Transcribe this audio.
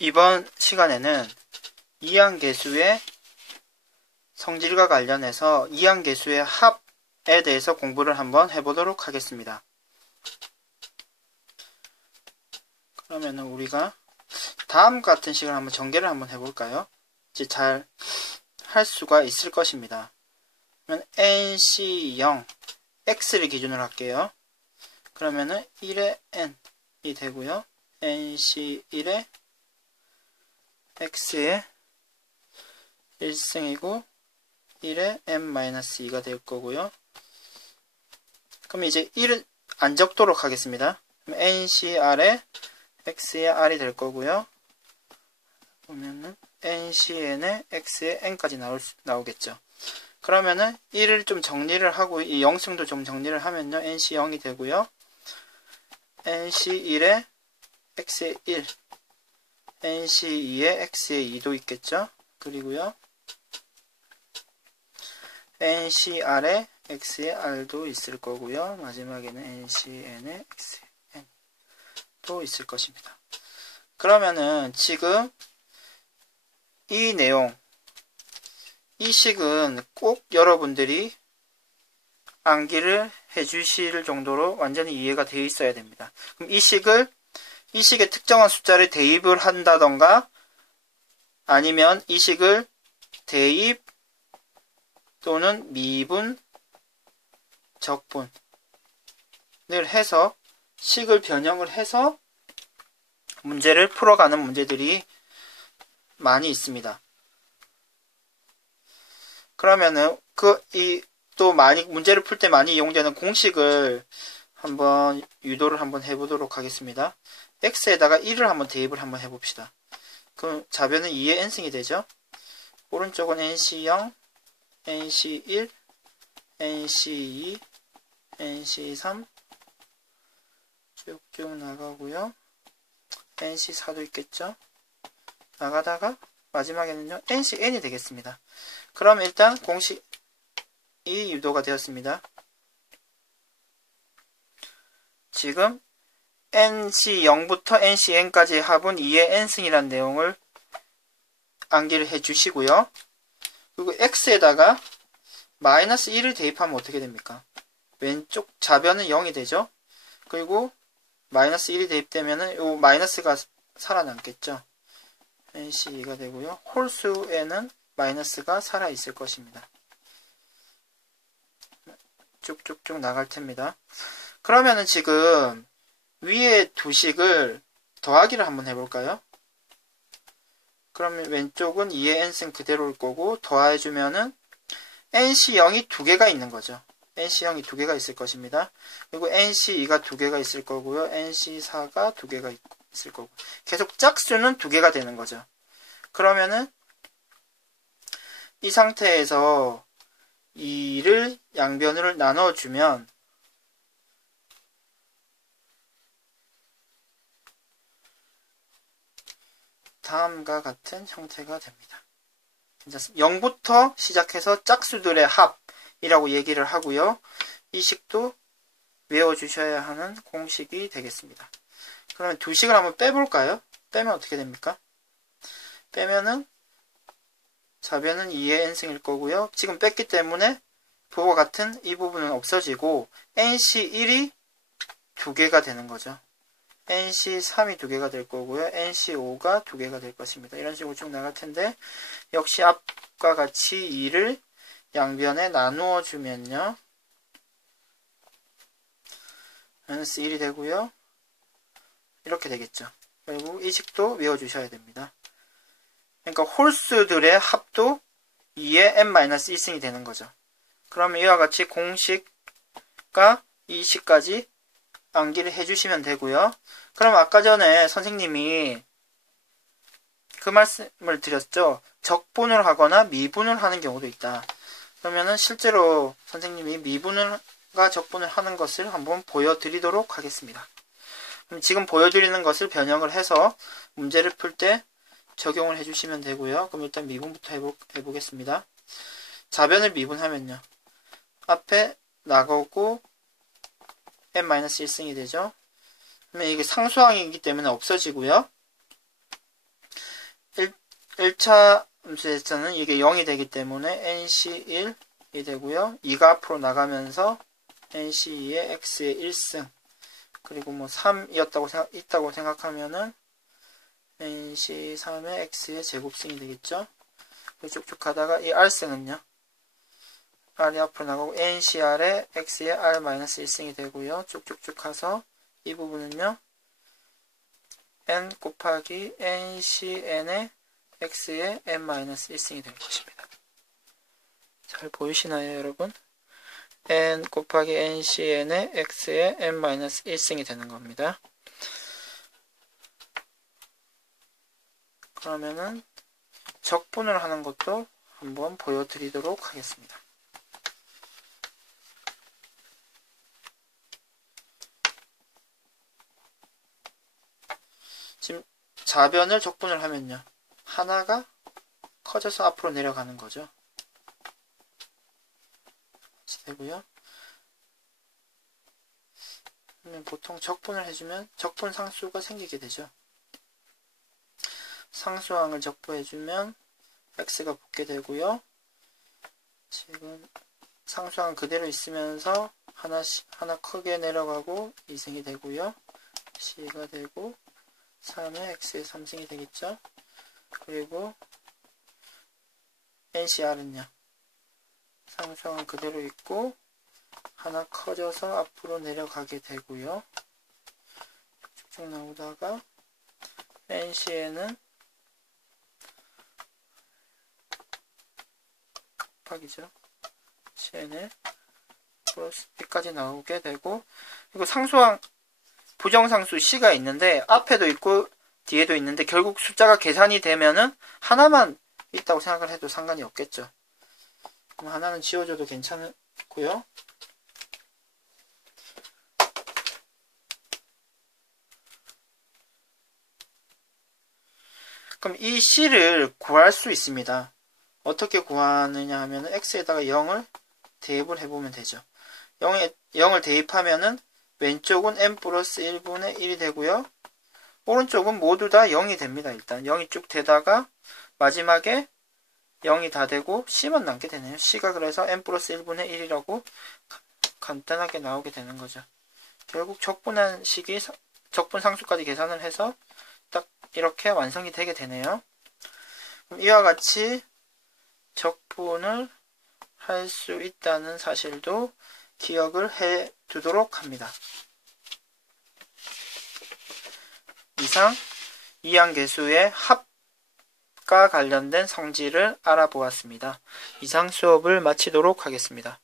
이번 시간에는 이항계수의 성질과 관련해서 이항계수의 합에 대해서 공부를 한번 해보도록 하겠습니다. 그러면은 우리가 다음 같은 식을 한번 전개를 한번 해볼까요? 이제 잘 할 수가 있을 것입니다. 그러면 nc0 x를 기준으로 할게요. 그러면은 1의 n이 되고요. nc1의 x의 1승이고 1의 n-2가 될 거고요. 그럼 이제 1을 안 적도록 하겠습니다. 그럼 ncr의 x의 r이 될 거고요. 보면은 ncn의 x의 n까지 나오겠죠. 그러면은 1을 좀 정리를 하고 이 0승도 좀 정리를 하면요. nc0이 되고요. nc1의 x의 1, nc2의 x의 2도 있겠죠. 그리고요. ncr의 x의 r도 있을 거고요. 마지막에는 ncn의 x의 n도 있을 것입니다. 그러면은 지금 이 내용, 이 식은 꼭 여러분들이 암기를 해주실 정도로 완전히 이해가 되어 있어야 됩니다. 그럼 이 식의 특정한 숫자를 대입을 한다던가 아니면 이 식을 대입 또는 미분, 적분을 해서 식을 변형을 해서 문제를 풀어가는 문제들이 많이 있습니다. 그러면은 또 많이 문제를 풀 때 많이 이용되는 공식을 한번 유도를 한번 해보도록 하겠습니다. x에다가 1을 한번 대입을 한번 해봅시다. 그럼 좌변은 2의 n승이 되죠. 오른쪽은 nc0, nc1, nc2, nc3 쭉쭉 나가고요. nc4도 있겠죠. 나가다가 마지막에는요 ncn이 되겠습니다. 그럼 일단 공식이 유도가 되었습니다. 지금 nc0부터 ncn까지 합은 2의 n승이라는 내용을 암기를 해주시고요. 그리고 x에다가 마이너스 1을 대입하면 어떻게 됩니까? 왼쪽 좌변은 0이 되죠. 그리고 마이너스 1이 대입되면은 요 마이너스가 살아남겠죠. nc2가 되고요. 홀수에는 마이너스가 살아있을 것입니다. 쭉쭉쭉 나갈 텐입니다. 그러면은 지금 위에 두 식을 더하기를 한번 해볼까요? 그러면 왼쪽은 2의 n승 그대로일 거고 더해주면은 nc0이 두 개가 있는 거죠. nc0이 두 개가 있을 것입니다. 그리고 nc2가 두 개가 있을 거고요. nc4가 두 개가 있을 거고 계속 짝수는 두 개가 되는 거죠. 그러면은 이 상태에서 2를 양변으로 나눠주면 다음과 같은 형태가 됩니다. 괜찮습니다. 0부터 시작해서 짝수들의 합이라고 얘기를 하고요. 이 식도 외워주셔야 하는 공식이 되겠습니다. 그러면 두 식을 한번 빼볼까요? 빼면 어떻게 됩니까? 빼면은 좌변은 2의 n승일 거고요. 지금 뺐기 때문에 부호가 같은 이 부분은 없어지고 nc1이 두 개가 되는 거죠. nc3이 두 개가 될 거고요. nc5가 두 개가 될 것입니다. 이런 식으로 쭉 나갈 텐데 역시 앞과 같이 2를 양변에 나누어 주면요. 마이너스 1이 되고요. 이렇게 되겠죠. 그리고 이 식도 외워주셔야 됩니다. 그러니까 홀수들의 합도 2의 n-1승이 되는 거죠. 그러면 이와 같이 공식과 이 식까지 암기를 해주시면 되고요. 그럼 아까 전에 선생님이 그 말씀을 드렸죠. 적분을 하거나 미분을 하는 경우도 있다. 그러면은 실제로 선생님이 미분과 적분을 하는 것을 한번 보여드리도록 하겠습니다. 그럼 지금 보여드리는 것을 변형을 해서 문제를 풀 때 적용을 해주시면 되고요. 그럼 일단 미분부터 해보겠습니다. 좌변을 미분하면요. 앞에 나가고 n-1승이 되죠. 그러면 이게 상수항이기 때문에 없어지고요. 1차 함수에서는 이게 0이 되기 때문에 NC1이 되고요. 2가 앞으로 나가면서 NC2의 X의 1승 그리고 뭐 3이었다고 생각하면은 NC3의 X의 제곱승이 되겠죠. 쭉쭉 가다가 이 R승은요. R이 앞으로 나가고 NCR의 X의 R-1승이 되고요. 쭉쭉쭉 가서 이 부분은요. N 곱하기 NCN의 X의 N-1승이 될 것입니다. 잘 보이시나요, 여러분? N 곱하기 NCN의 X의 N-1승이 되는 겁니다. 그러면은 적분을 하는 것도 한번 보여드리도록 하겠습니다. 지금 좌변을 적분을 하면요. 하나가 커져서 앞으로 내려가는 거죠. 되고요. 보통 적분을 해주면 적분 상수가 생기게 되죠. 상수항을 적분해주면 x가 붙게 되고요. 지금 상수항 그대로 있으면서 하나 크게 내려가고 2승이 되고요. c가 되고 3의 x의 3승이 되겠죠. 그리고 NCR은요. 상수항은 그대로 있고 하나 커져서 앞으로 내려가게 되고요. 쭉쭉 나오다가 NC에는 곱하기죠. CN에 플러스 B까지 나오게 되고 그리고 상수항 부정상수 C가 있는데 앞에도 있고 뒤에도 있는데 결국 숫자가 계산이 되면은 하나만 있다고 생각을 해도 상관이 없겠죠. 그럼 하나는 지워줘도 괜찮고요. 그럼 이 C를 구할 수 있습니다. 어떻게 구하느냐 하면 X에다가 0을 대입을 해보면 되죠. 0을 대입하면은 왼쪽은 n 플러스 1분의 1이 되고요. 오른쪽은 모두 다 0이 됩니다. 일단 0이 쭉 되다가 마지막에 0이 다 되고 C만 남게 되네요. C가 그래서 n 플러스 1분의 1이라고 간단하게 나오게 되는 거죠. 결국 적분한 식이 적분 상수까지 계산을 해서 딱 이렇게 완성이 되게 되네요. 그럼 이와 같이 적분을 할 수 있다는 사실도 기억을 해 두도록 합니다. 이상 이항계수의 합과 관련된 성질을 알아보았습니다. 이상 수업을 마치도록 하겠습니다.